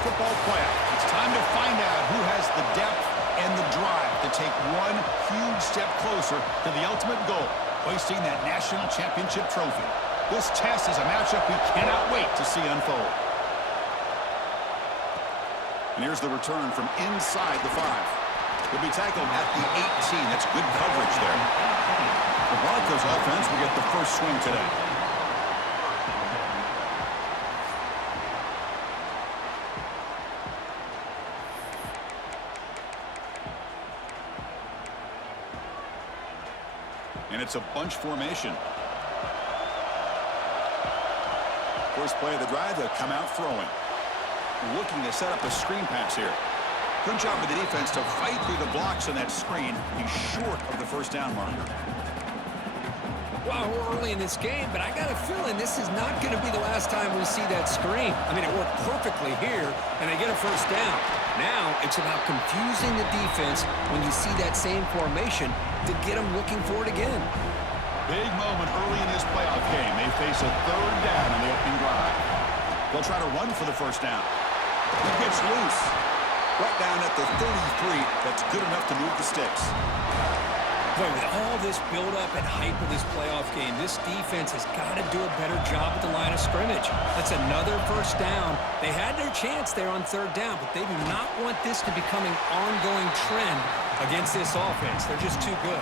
football playoff. It's time to find out who has the depth and the drive to take one huge step closer to the ultimate goal, hoisting that national championship trophy. This test is a matchup we cannot wait to see unfold. And here's the return from inside the 5. He'll be tackled at the 18. That's good coverage there. The Broncos offense will get the first swing today. And it's a bunch formation. First play of the drive, they'll come out throwing. Looking to set up a screen pass here. Good job with the defense to fight through the blocks on that screen. He's short of the first down marker. Well, we're early in this game, but I got a feeling this is not going to be the last time we see that screen. I mean, it worked perfectly here, and they get a first down. Now it's about confusing the defense when you see that same formation to get them looking for it again. Big moment early in this playoff game. They face a third down in the opening drive. They'll try to run for the first down. He gets loose. Right down at the 33. That's good enough to move the sticks. Boy, with all this build-up and hype of this playoff game, this defense has got to do a better job at the line of scrimmage. That's another first down. They had their chance there on third down, but they do not want this to become an ongoing trend against this offense. They're just too good.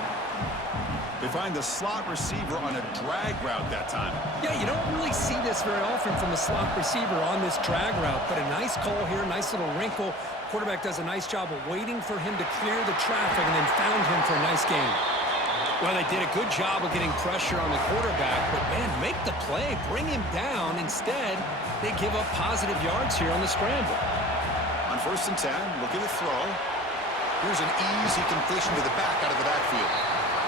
They find the slot receiver on a drag route that time. Yeah, you don't really see this very often from a slot receiver on this drag route, but a nice call here, nice little wrinkle. Quarterback does a nice job of waiting for him to clear the traffic and then found him for a nice gain. Well, they did a good job of getting pressure on the quarterback, but, man, make the play, bring him down. Instead, they give up positive yards here on the scramble. On 1st and 10, look at the throw. Here's an easy completion to the back out of the backfield.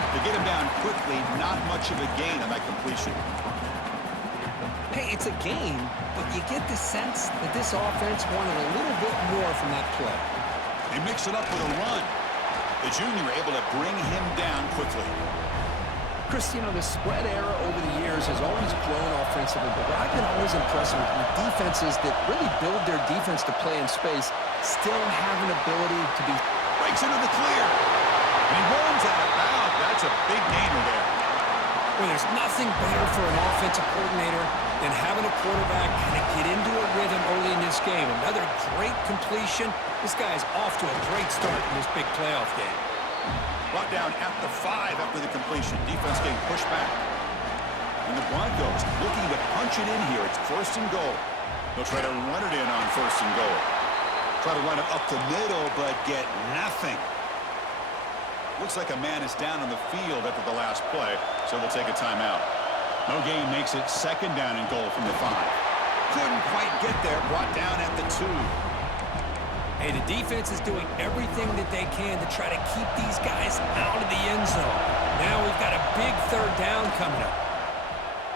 To get him down quickly, not much of a gain on that completion. Hey, it's a gain, but you get the sense that this offense wanted a little bit more from that play. They mix it up with a run. The junior able to bring him down quickly. Chris, you know, the spread era over the years has always grown offensively, but what I've been always impressed with defenses that really build their defense to play in space still have an ability to be... Breaks into the clear. And he runs out of bounds. That's a big gainer there. Well, there's nothing better for an offensive coordinator than having a quarterback kind of get into a rhythm early in this game. Another great completion. This guy's off to a great start in this big playoff game. Brought down at the 5 after the completion. Defense getting pushed back. And the Broncos looking to punch it in here. It's 1st and goal. They'll try to run it in on 1st and goal. Try to run it up the middle, but get nothing. Looks like a man is down on the field after the last play, so they'll take a timeout. No gain makes it 2nd down and goal from the 5. Couldn't quite get there, brought down at the 2. Hey, the defense is doing everything that they can to try to keep these guys out of the end zone. Now we've got a big 3rd down coming up.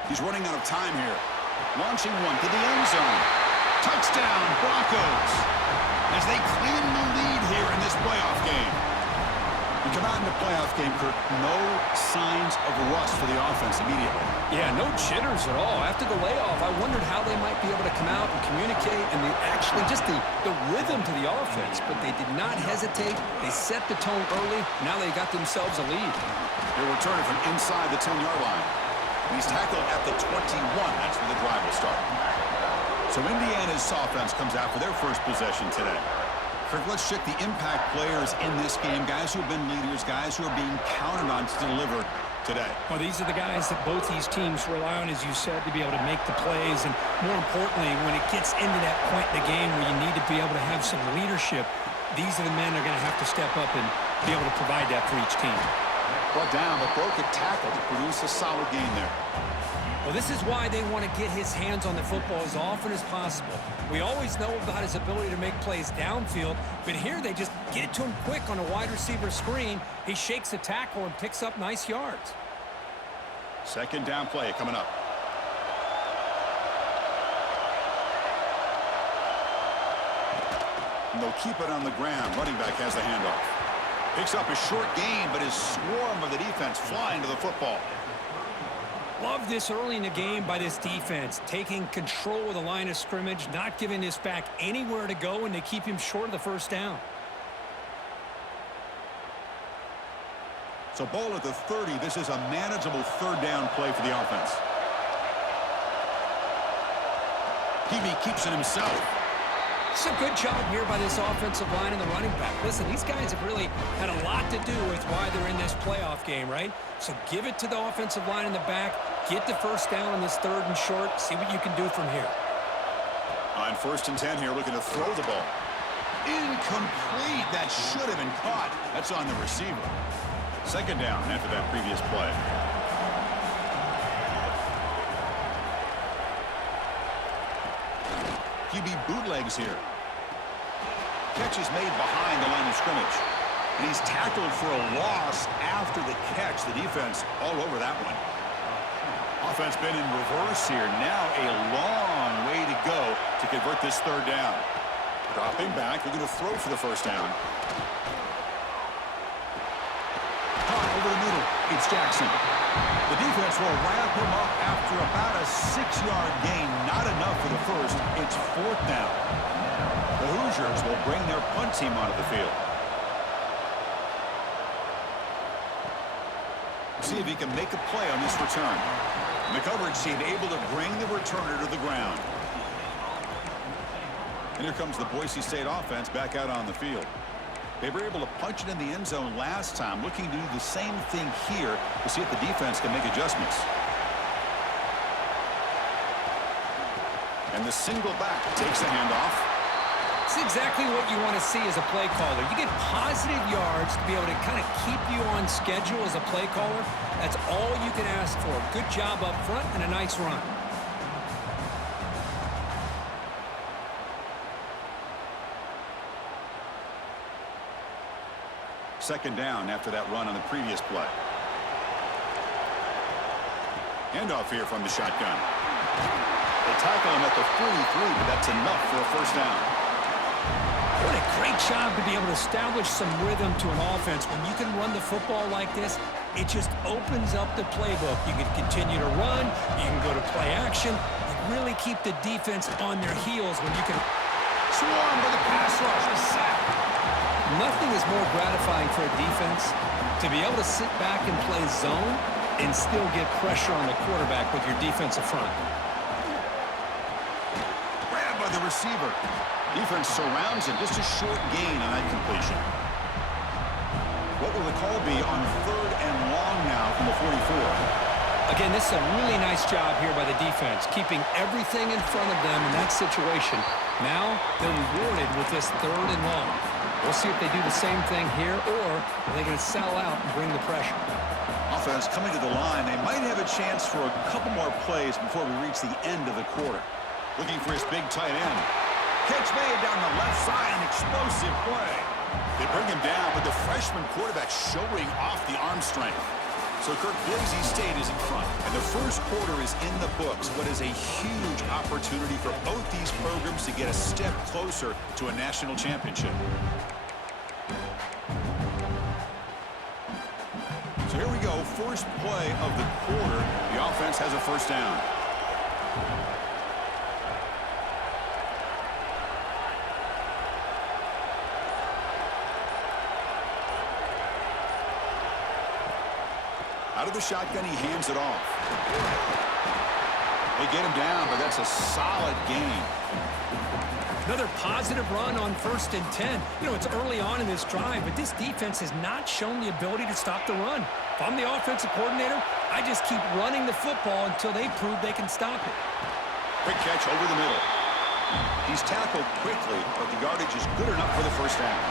He's running out of time here. Launching one to the end zone. Touchdown, Broncos, as they claim the lead here in this playoff game. We come out in the playoff game, Kirk, no signs of rust for the offense immediately. Yeah, no jitters at all. After the layoff, I wondered how they might be able to come out and communicate and actually just the rhythm to the offense. But they did not hesitate. They set the tone early. Now they got themselves a lead. They're returning from inside the 10-yard line. And he's tackled at the 21. That's where the drive will start. So Indiana's offense comes out for their first possession today. Kirk, let's check the impact players in this game, guys who have been leaders, guys who are being counted on to deliver today. Well, these are the guys that both these teams rely on, as you said, to be able to make the plays. And more importantly, when it gets into that point in the game where you need to be able to have some leadership, these are the men that are going to have to step up and be able to provide that for each team. Brought down, but broke a tackle to produce a solid game there. Well, this is why they want to get his hands on the football as often as possible. We always know about his ability to make plays downfield, but here they just get it to him quick on a wide receiver screen. He shakes a tackle and picks up nice yards. 2nd down play coming up. And they'll keep it on the ground. Running back has the handoff. Picks up a short gain, but his swarm of the defense flying to the football. Love this early in the game by this defense, taking control of the line of scrimmage, not giving this back anywhere to go, and they keep him short of the first down. So ball at the 30. This is a manageable third down play for the offense. Hebe keeps it himself. It's a good job here by this offensive line and the running back. Listen, these guys have really had a lot to do with why they're in this playoff game, right? So give it to the offensive line in the back. Get the first down on this third and short. See what you can do from here. On 1st and 10 here, looking to throw the ball. Incomplete. That should have been caught. That's on the receiver. 2nd down after that previous play. QB bootlegs here. Catch is made behind the line of scrimmage. And he's tackled for a loss after the catch. The defense all over that one. Offense been in reverse here. Now a long way to go to convert this third down. Dropping back. They're going to throw for the first down. Caught over the middle. It's Jackson. The defense will wrap him up after about a 6-yard gain. Not enough for the first. It's 4th down. The Hoosiers will bring their punt team onto the field. See if he can make a play on this return. And the coverage team able to bring the returner to the ground. And here comes the Boise State offense back out on the field. They were able to punch it in the end zone last time, looking to do the same thing here to see if the defense can make adjustments. And the single back takes the handoff. It's exactly what you want to see as a play caller. You get positive yards to be able to kind of keep you on schedule as a play caller. That's all you can ask for. Good job up front and a nice run. Second down after that run on the previous play. Handoff here from the shotgun. They tackle him at the 43, but that's enough for a first down. What a great job to be able to establish some rhythm to an offense. When you can run the football like this, it just opens up the playbook. You can continue to run. You can go to play action. You really keep the defense on their heels when you can Swarm by the pass rush. The sack. Nothing is more gratifying for a defense to be able to sit back and play zone and still get pressure on the quarterback with your defensive front. Grabbed by the receiver. Defense surrounds him. Just a short gain on that completion. What will the call be on 3rd and long now from the 44? Again, this is a really nice job here by the defense, keeping everything in front of them in that situation. Now they're rewarded with this 3rd and long. We'll see if they do the same thing here, or are they going to sell out and bring the pressure? Offense coming to the line. They might have a chance for a couple more plays before we reach the end of the quarter. Looking for his big tight end. Catch made down the left side, an explosive play. They bring him down, but the freshman quarterback showing off the arm strength. So Kirk, Boise State is in front, and the first quarter is in the books. What is a huge opportunity for both these programs to get a step closer to a national championship. So here we go, first play of the quarter. The offense has a first down. Out of the shotgun, he hands it off. They get him down, but that's a solid gain. Another positive run on 1st and 10. You know, it's early on in this drive, but this defense has not shown the ability to stop the run. If I'm the offensive coordinator, I just keep running the football until they prove they can stop it. Quick catch over the middle. He's tackled quickly, but the yardage is good enough for the first down.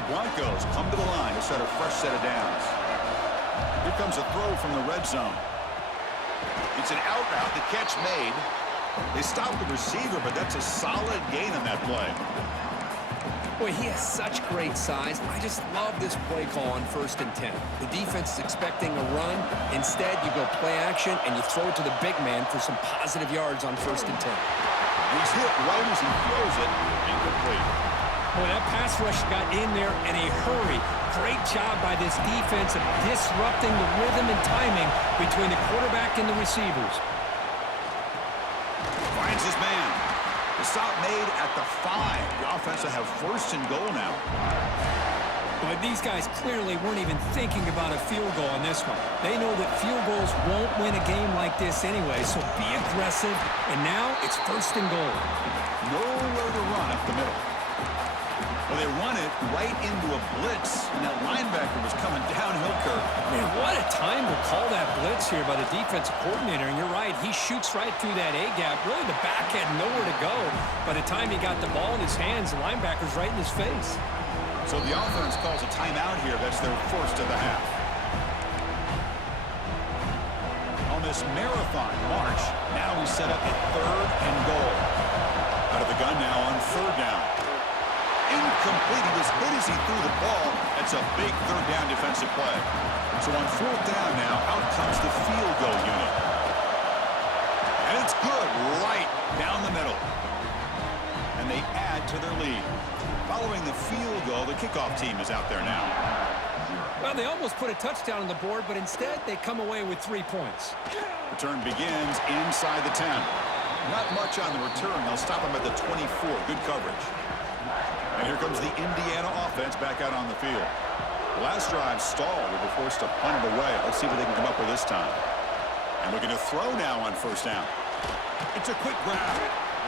The Broncos come to the line to set a fresh set of downs. Here comes a throw from the red zone. It's an out route. The catch made. They stopped the receiver, but that's a solid gain on that play. Boy, he has such great size. I just love this play call on 1st and 10. The defense is expecting a run. Instead, you go play action, and you throw it to the big man for some positive yards on 1st and 10. He's hit right as he throws it. Incomplete. Boy, that pass rush got in there in a hurry. Great job by this defense of disrupting the rhythm and timing between the quarterback and the receivers. Finds his man. The stop made at the 5. The offense will have first and goal now. But these guys clearly weren't even thinking about a field goal on this one. They know that field goals won't win a game like this anyway, so be aggressive. And now it's first and goal. Nowhere to run up the middle. Well, they run it right into a blitz, and that linebacker was coming downhill, Kirk. Man, what a time to call that blitz here by the defensive coordinator. And you're right, he shoots right through that A-gap. Really, the back had nowhere to go. By the time he got the ball in his hands, the linebacker's right in his face. So the offense calls a timeout here. That's their first of the half. On this marathon march, now we set up a third and goal. Out of the gun now on third down. Incomplete. He was hit as he threw the ball. That's a big third down defensive play. So on fourth down now, out comes the field goal unit. And it's good right down the middle. And they add to their lead. Following the field goal, the kickoff team is out there now. Well, they almost put a touchdown on the board, but instead they come away with 3 points. Return begins inside the 10. Not much on the return. They'll stop him at the 24. Good coverage. And here comes the Indiana offense back out on the field. The last drive stalled. They were forced to punt it away. Let's see what they can come up with this time. And looking to throw now on first down. It's a quick grab.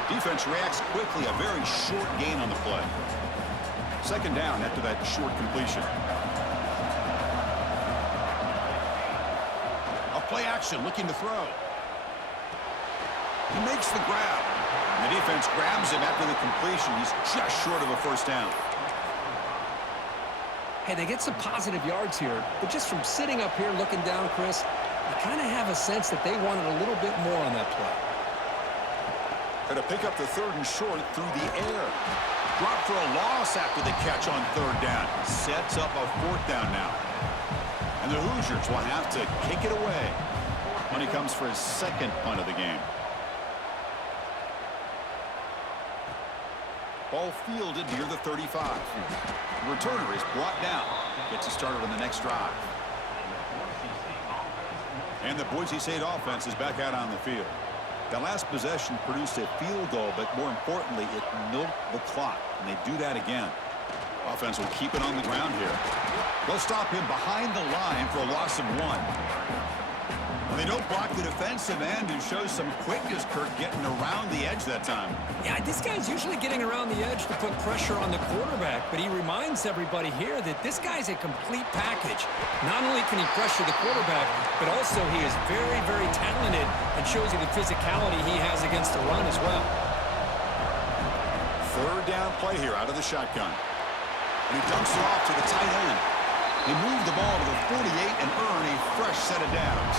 Defense reacts quickly. A very short gain on the play. Second down after that short completion. A play action looking to throw. He makes the grab. And the defense grabs him after the completion. He's just short of a first down. Hey, they get some positive yards here, but just from sitting up here looking down, Chris, you kind of have a sense that they wanted a little bit more on that play. Got to pick up the third and short through the air. Drop for a loss after the catch on third down. Sets up a fourth down now. And the Hoosiers will have to kick it away when he comes for his second punt of the game. Ball fielded near the 35. The returner is brought down. Gets it started on the next drive. And the Boise State offense is back out on the field. That last possession produced a field goal, but more importantly, it milked the clock. And they do that again. Offense will keep it on the ground here. They'll stop him behind the line for a loss of 1. Well, they don't block the defensive end and shows some quickness, Kirk, getting around the edge that time. Yeah, this guy's usually getting around the edge to put pressure on the quarterback, but he reminds everybody here that this guy's a complete package. Not only can he pressure the quarterback, but also he is very, very talented and shows you the physicality he has against the run as well. Third down play here out of the shotgun. And he dumps it off to the tight end. He moved the ball to the 48 and earn a fresh set of downs.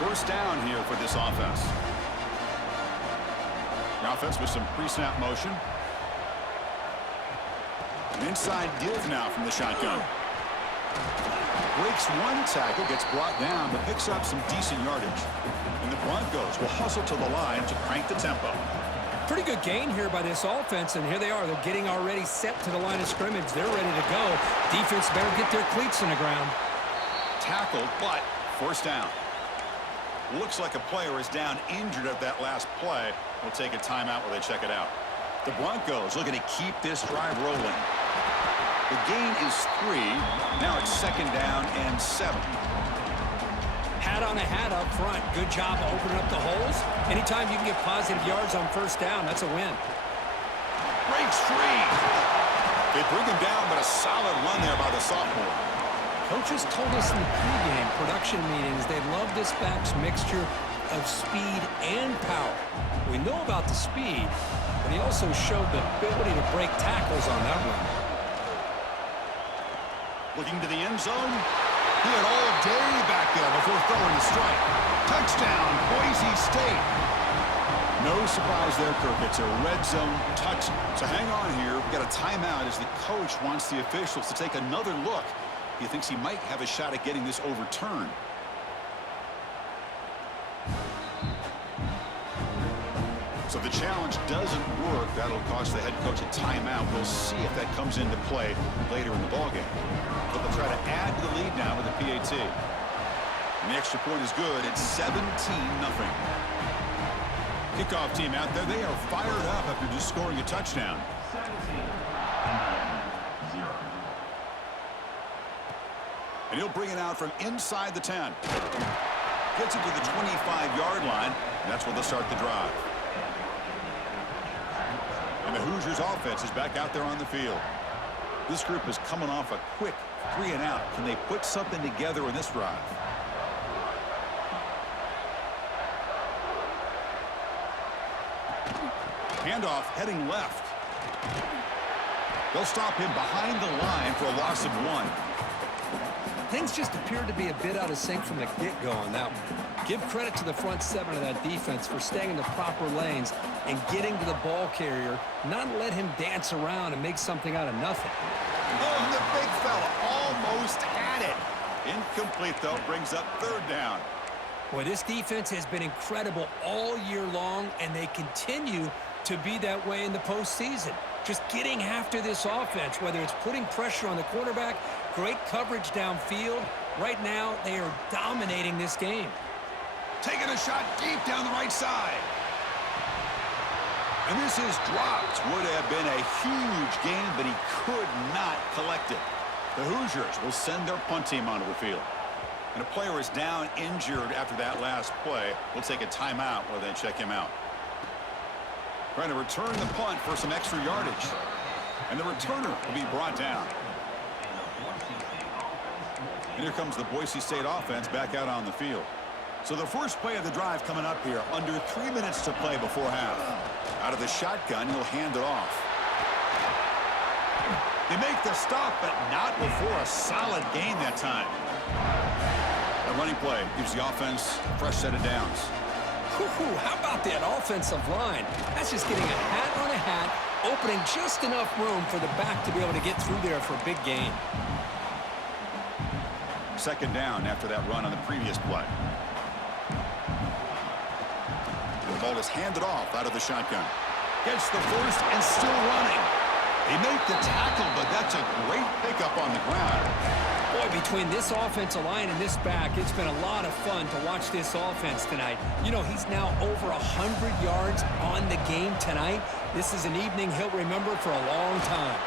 First down here for this offense. The offense with some pre-snap motion. An inside give now from the shotgun. Breaks one tackle, gets brought down, but picks up some decent yardage. And the Broncos will hustle to the line to crank the tempo. Pretty good gain here by this offense, and here they are. They're getting already set to the line of scrimmage. They're ready to go. Defense better get their cleats in the ground. Tackled, but first down. Looks like a player is down injured at that last play. We'll take a timeout while they check it out. The Broncos looking to keep this drive rolling. The gain is 3. Now it's second down and 7. Hat on a hat up front. Good job of opening up the holes. Anytime you can get positive yards on first down, that's a win. Breaks free. They bring him down, but a solid run there by the sophomore. Coaches told us in the pregame production meetings they love this back's mixture of speed and power. We know about the speed, but he also showed the ability to break tackles on that run. Looking to the end zone. He had all day back there before throwing the strike. Touchdown, Boise State. No surprise there, Kirk. It's a red zone touch. So hang on here. We've got a timeout as the coach wants the officials to take another look. He thinks he might have a shot at getting this overturned. So if the challenge doesn't work, that'll cost the head coach a timeout. We'll see if that comes into play later in the ballgame. But they'll try to add to the lead now with the PAT. And the extra point is good. It's 17-0. Kickoff team out there. They are fired up after just scoring a touchdown. And he'll bring it out from inside the 10. Gets it to the 25-yard line. And that's where they'll start the drive. And the Hoosiers offense is back out there on the field. This group is coming off a quick 3-and-out. Can they put something together in this drive? Handoff heading left. They'll stop him behind the line for a loss of 1. Things just appeared to be a bit out of sync from the get-go on that one. Give credit to the front 7 of that defense for staying in the proper lanes and getting to the ball carrier, not let him dance around and make something out of nothing. Oh, and the big fella almost had it. Incomplete, though, brings up 3rd down. Boy, this defense has been incredible all year long, and they continue to be that way in the postseason. Just getting after this offense, whether it's putting pressure on the quarterback, great coverage downfield. Right now, they are dominating this game. Taking a shot deep down the right side. And this is dropped. Would have been a huge game, but he could not collect it. The Hoosiers will send their punt team onto the field. And a player is down injured after that last play. We'll take a timeout while they check him out. Trying to return the punt for some extra yardage. And the returner will be brought down. And here comes the Boise State offense back out on the field. So the first play of the drive coming up here. Under 3 minutes to play before half. Out of the shotgun, he'll hand it off. They make the stop, but not before a solid gain that time. A running play gives the offense a fresh set of downs. How about that offensive line? That's just getting a hat on a hat, opening just enough room for the back to be able to get through there for a big gain. 2nd down after that run on the previous play. The ball is handed off out of the shotgun. Gets the first and still running. They make the tackle, but that's a great pickup on the ground. Boy, between this offensive line and this back, it's been a lot of fun to watch this offense tonight. You know, he's now over 100 yards on the game tonight. This is an evening he'll remember for a long time.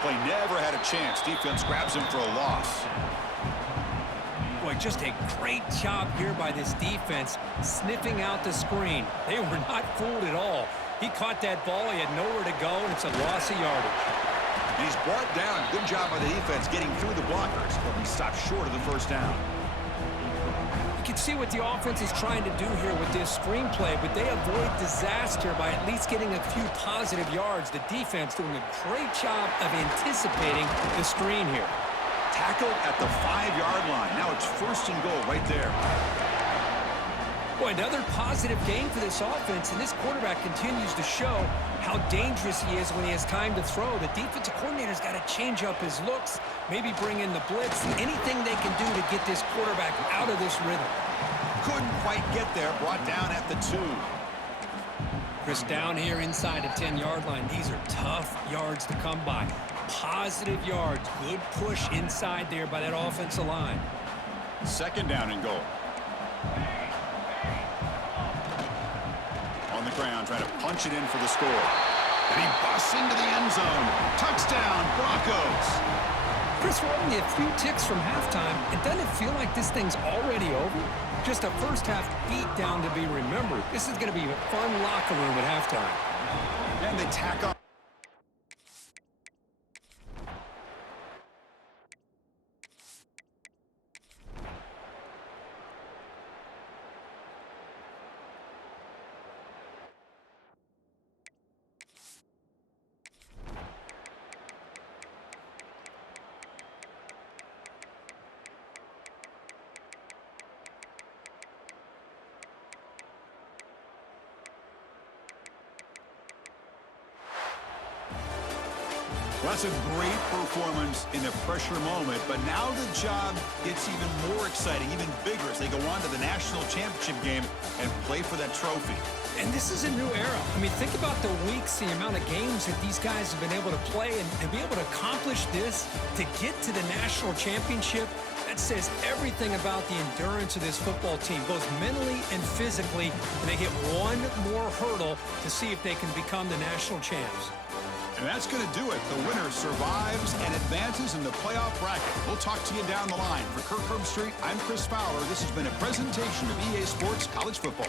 Play never had a chance. Defense grabs him for a loss. Boy, just a great job here by this defense, sniffing out the screen. They were not fooled at all. He caught that ball, he had nowhere to go, and it's a loss of yardage. And he's brought down. Good job by the defense getting through the blockers, but he stopped short of the 1st down. You can see what the offense is trying to do here with this screenplay, but they avoid disaster by at least getting a few positive yards. The defense doing a great job of anticipating the screen here. Tackled at the 5-yard line. Now it's 1st and goal right there. Boy, another positive game for this offense, and this quarterback continues to show how dangerous he is when he has time to throw. The defensive coordinator's got to change up his looks, maybe bring in the blitz, anything they can do to get this quarterback out of this rhythm. Couldn't quite get there, brought down at the 2. Chris, down here inside the 10-yard line, these are tough yards to come by. Positive yards, good push inside there by that offensive line. 2nd down and goal. On the ground, trying to punch it in for the score. And he busts into the end zone. Touchdown, Broncos. Chris, we're only a few ticks from halftime. And doesn't it feel like this thing's already over? Just a first-half beatdown to be remembered. This is going to be a fun locker room at halftime. And they tack on. Well, that's a great performance in a pressure moment, but now the job gets even more exciting, even bigger as they go on to the national championship game and play for that trophy. And this is a new era. I mean, think about the weeks, the amount of games that these guys have been able to play, and to be able to accomplish this, to get to the national championship, that says everything about the endurance of this football team, both mentally and physically. And they hit one more hurdle to see if they can become the national champs. And that's going to do it. The winner survives and advances in the playoff bracket. We'll talk to you down the line. For Kirk Herbstreit, I'm Chris Fowler. This has been a presentation of EA Sports College Football.